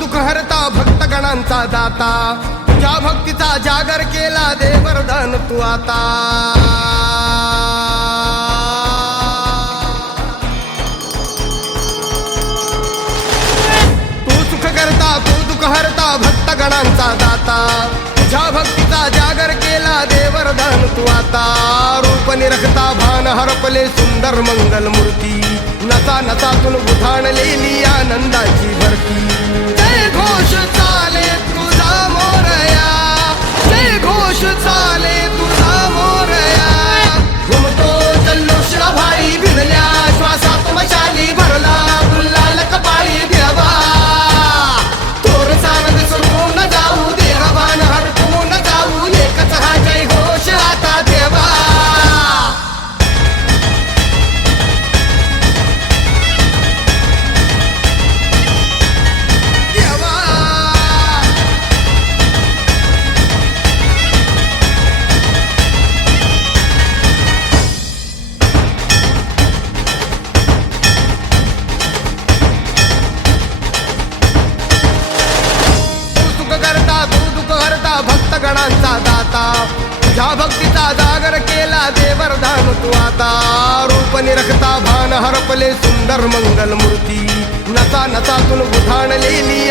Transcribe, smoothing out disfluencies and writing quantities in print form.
दुःख हरता भक्तगणांचा दाता, तुझ्या भक्तीचा जागर केला दे वरदान तू आता. तू सुख करता, तू दुःख हरता भक्तगणांचा दाता, तुझ्या भक्तीचा जागर केला दे वरदान तू आता. रूप निरखता भान हरपले सुंदर मंगल मूर्ती, नसा नसातून उधाणलेली आनंदाची भरती. जय घोष चाले तुझा मोरया, जय घोष चाले तुझा मोरया. घुमतो जल्लोष भाई भिडल्या श्वासात मशाली भरला गुल्हाल कपाळी देवा. थोर सारंग सोडून जाऊ देहभान हरपून जाऊ, एकच हा जय घोष आता देवा. भक्तगणांचा दाता, तुझ्या भक्तीचा जागर केला दे वरदान तू आता. रूप निरखता भान हरपले सुंदर मंगल मूर्ती, नसा नसातून उधाणलेली